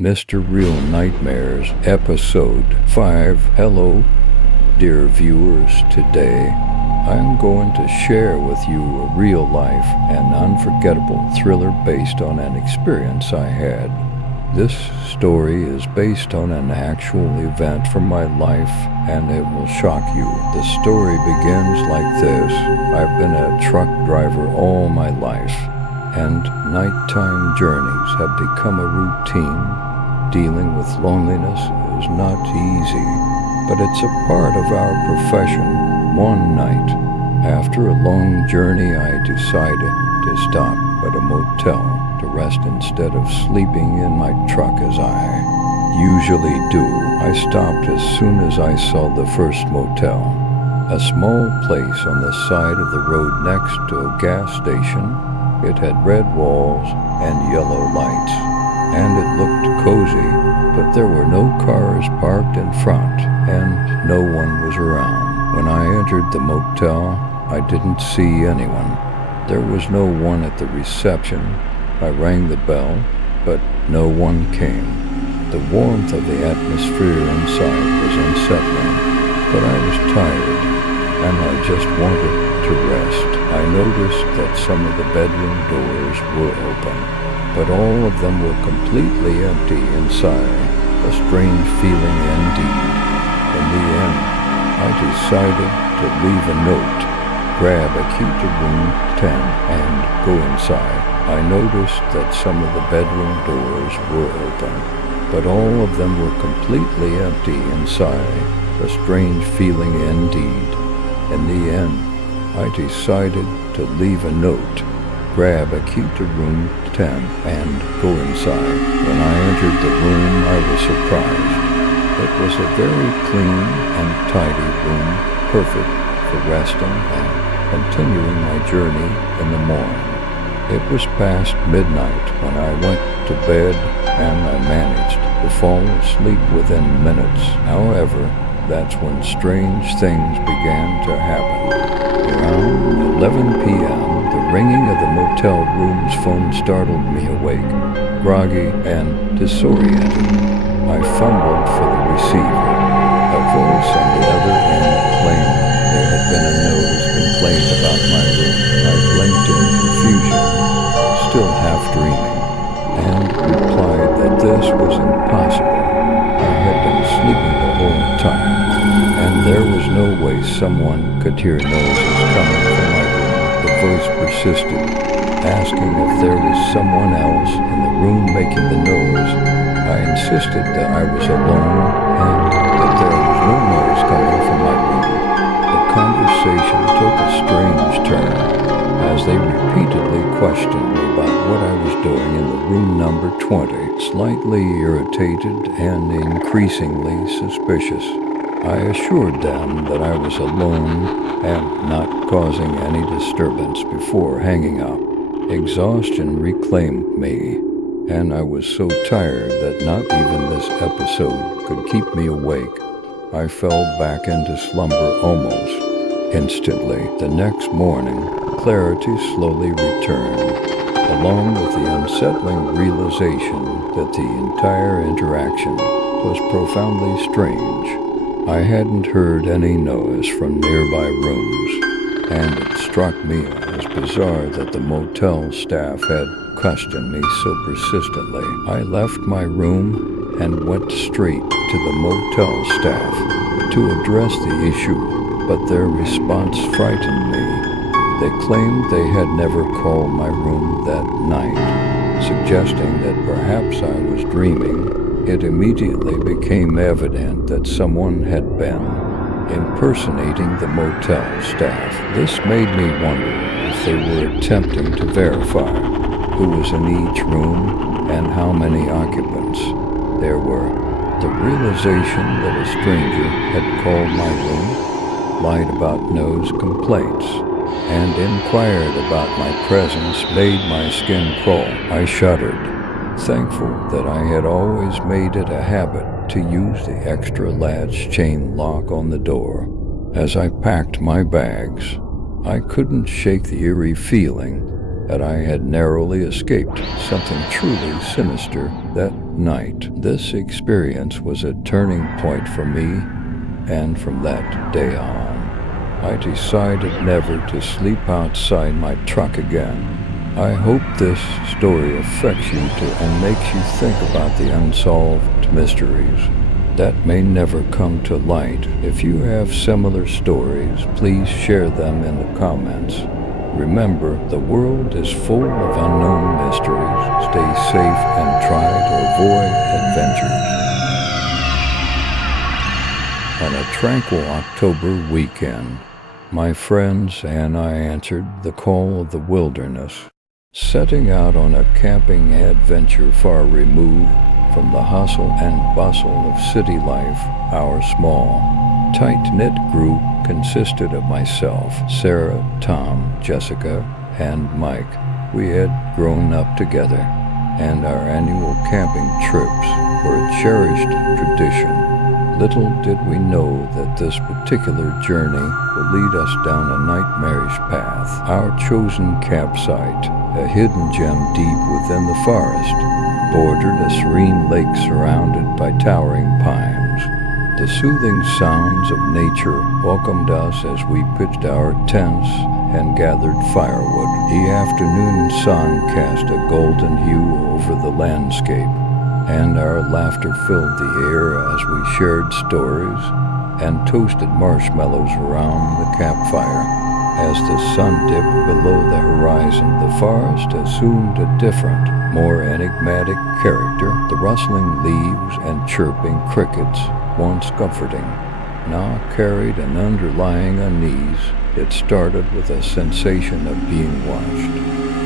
Mr. Real Nightmares, Episode 5. Hello, dear viewers. Today, I'm going to share with you a real-life and unforgettable thriller based on an experience I had. This story is based on an actual event from my life, and it will shock you. The story begins like this. I've been a truck driver all my life, and nighttime journeys have become a routine. Dealing with loneliness is not easy, but it's a part of our profession. One night, after a long journey, I decided to stop at a motel to rest instead of sleeping in my truck as I usually do. I stopped as soon as I saw the first motel, a small place on the side of the road next to a gas station. It had red walls and yellow lights, and it looked cozy, but there were no cars parked in front, and no one was around. When I entered the motel, I didn't see anyone. There was no one at the reception. I rang the bell, but no one came. The warmth of the atmosphere inside was unsettling, but I was tired, and I just wanted to rest. I noticed that some of the bedroom doors were open, but all of them were completely empty inside. A strange feeling indeed. In the end, I decided to leave a note, grab a key to room 10, and go inside. I noticed that some of the bedroom doors were open, but all of them were completely empty inside. A strange feeling indeed. In the end, I decided to leave a note, grab a key to room 10, and go inside. When I entered the room, I was surprised. It was a very clean and tidy room, perfect for resting and continuing my journey in the morning. It was past midnight when I went to bed, and I managed to fall asleep within minutes. However, that's when strange things began to happen. Around 11 p.m., the ringing of the motel room's phone startled me awake, groggy and disoriented. I fumbled for the receiver. A voice on the other end claimed there had been a noise complaint about my room. I blinked in confusion, still half dreaming, and replied that this was impossible. I had been sleeping the whole time, and there was no way someone could hear noises coming from my room. The voice persisted, asking if there was someone else in the room making the noise. I insisted that I was alone and that there was no noise coming from my room. The conversation took a strange turn as they repeatedly questioned me about what I was doing in the room number 20, slightly irritated and increasingly suspicious. I assured them that I was alone and not causing any disturbance before hanging up. Exhaustion reclaimed me, and I was so tired that not even this episode could keep me awake. I fell back into slumber almost instantly. The next morning, clarity slowly returned, along with the unsettling realization that the entire interaction was profoundly strange. I hadn't heard any noise from nearby rooms, and it struck me as bizarre that the motel staff had questioned me so persistently. I left my room and went straight to the motel staff to address the issue, but their response frightened me. They claimed they had never called my room that night, suggesting that perhaps I was dreaming. It immediately became evident that someone had been impersonating the motel staff. This made me wonder if they were attempting to verify who was in each room and how many occupants there were. The realization that a stranger had called my room, lied about nose complaints, and inquired about my presence made my skin crawl. I shuddered, thankful that I had always made it a habit to use the extra latch chain lock on the door. As I packed my bags, I couldn't shake the eerie feeling that I had narrowly escaped something truly sinister that night. This experience was a turning point for me, and from that day on, I decided never to sleep outside my truck again. I hope this story affects you and makes you think about the unsolved mysteries that may never come to light. If you have similar stories, please share them in the comments. Remember, the world is full of unknown mysteries. Stay safe and try to avoid adventures. On a tranquil October weekend, my friends and I answered the call of the wilderness, setting out on a camping adventure far removed from the hustle and bustle of city life. Our small, tight-knit group consisted of myself, Sarah, Tom, Jessica, and Mike. We had grown up together, and our annual camping trips were a cherished tradition. Little did we know that this particular journey would lead us down a nightmarish path. Our chosen campsite, a hidden gem deep within the forest, bordered a serene lake surrounded by towering pines. The soothing sounds of nature welcomed us as we pitched our tents and gathered firewood. The afternoon sun cast a golden hue over the landscape, and our laughter filled the air as we shared stories and toasted marshmallows around the campfire. As the sun dipped below the horizon, the forest assumed a different, more enigmatic character. The rustling leaves and chirping crickets, once comforting, now carried an underlying unease. It started with a sensation of being watched.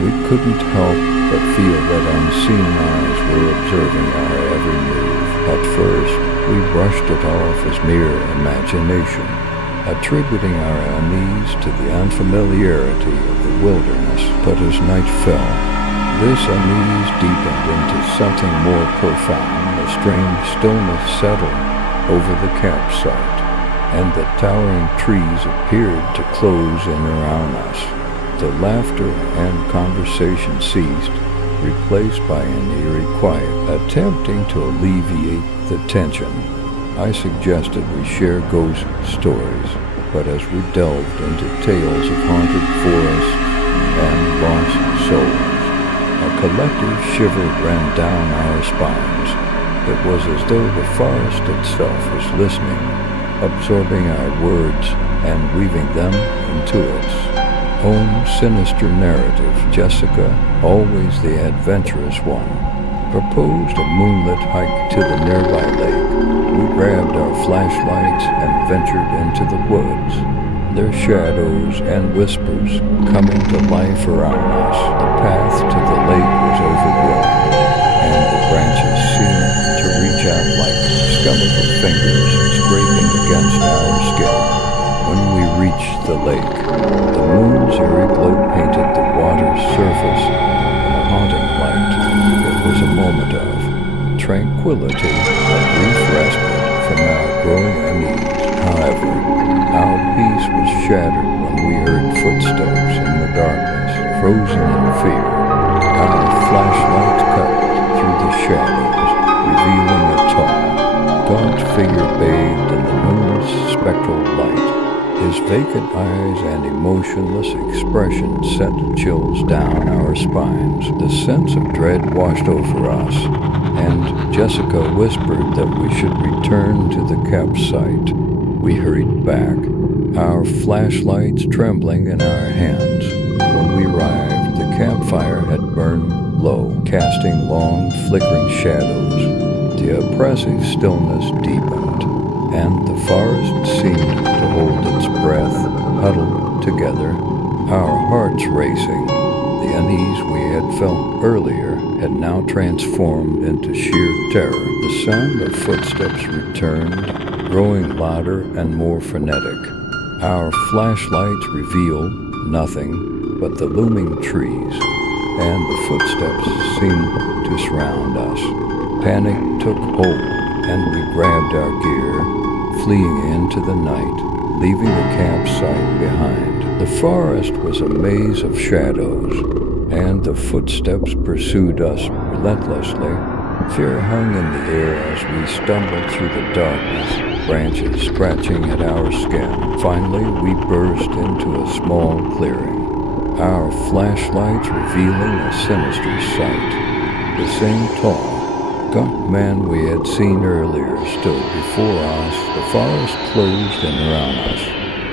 We couldn't help but feel that unseen eyes were observing our every move. At first, we brushed it off as mere imagination, attributing our unease to the unfamiliarity of the wilderness. But as night fell, this unease deepened into something more profound. A strange stillness settled over the campsite, and the towering trees appeared to close in around us. The laughter and conversation ceased, replaced by an eerie quiet. Attempting to alleviate the tension, I suggested we share ghost stories, but as we delved into tales of haunted forests and lost souls, a collective shiver ran down our spines. It was as though the forest itself was listening, absorbing our words and weaving them into its own sinister narrative. Jessica, always the adventurous one, proposed a moonlit hike to the nearby lake. We grabbed our flashlights and ventured into the woods, their shadows and whispers coming to life around us. The path to the lake was overgrown, and the branches seemed to reach out like skeletal fingers scraping against our skin. When we reached the lake, the moon's eerie glow painted the water's surface in a haunting light. It was a moment of tranquility, a brief respite from our growing unease. However, our peace was shattered when we heard footsteps in the darkness. Frozen in fear, our flashlights cut through the shadows, revealing a tall, gaunt figure bathed in the moon's spectral light. His vacant eyes and emotionless expression sent chills down our spines. The sense of dread washed over us, and Jessica whispered that we should return to the campsite. We hurried back, our flashlights trembling in our hands. When we arrived, the campfire had burned low, casting long, flickering shadows. The oppressive stillness deepened, and the forest seemed to hold its breath, huddled together, our hearts racing. The unease we had felt earlier had now transformed into sheer terror. The sound of footsteps returned, growing louder and more frenetic. Our flashlights revealed nothing but the looming trees, and the footsteps seemed to surround us. Panic took hold, and we grabbed our gear, fleeing into the night, leaving the campsite behind. The forest was a maze of shadows, and the footsteps pursued us relentlessly. Fear hung in the air as we stumbled through the darkness, branches scratching at our skin. Finally, we burst into a small clearing, our flashlights revealing a sinister sight. The same tall, gaunt man we had seen earlier stood before us, the forest closed in around us,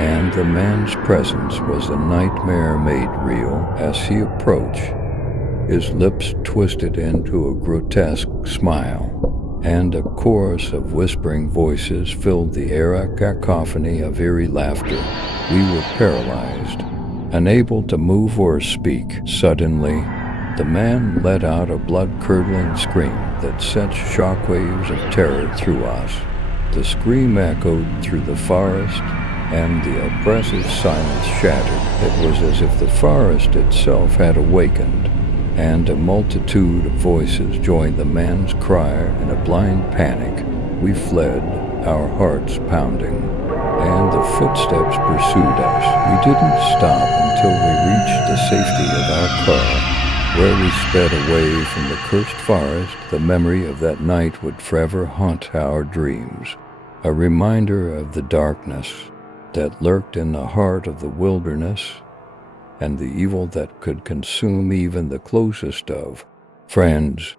and the man's presence was a nightmare made real. As he approached, his lips twisted into a grotesque smile, and a chorus of whispering voices filled the air, a cacophony of eerie laughter. We were paralyzed, unable to move or speak. Suddenly, the man let out a blood-curdling scream that sent shockwaves of terror through us. The scream echoed through the forest, and the oppressive silence shattered. It was as if the forest itself had awakened, and a multitude of voices joined the man's cry. In a blind panic, we fled, our hearts pounding, and the footsteps pursued us. We didn't stop until we reached the safety of our car, where we sped away from the cursed forest. The memory of that night would forever haunt our dreams, a reminder of the darkness that lurked in the heart of the wilderness, and the evil that could consume even the closest of friends.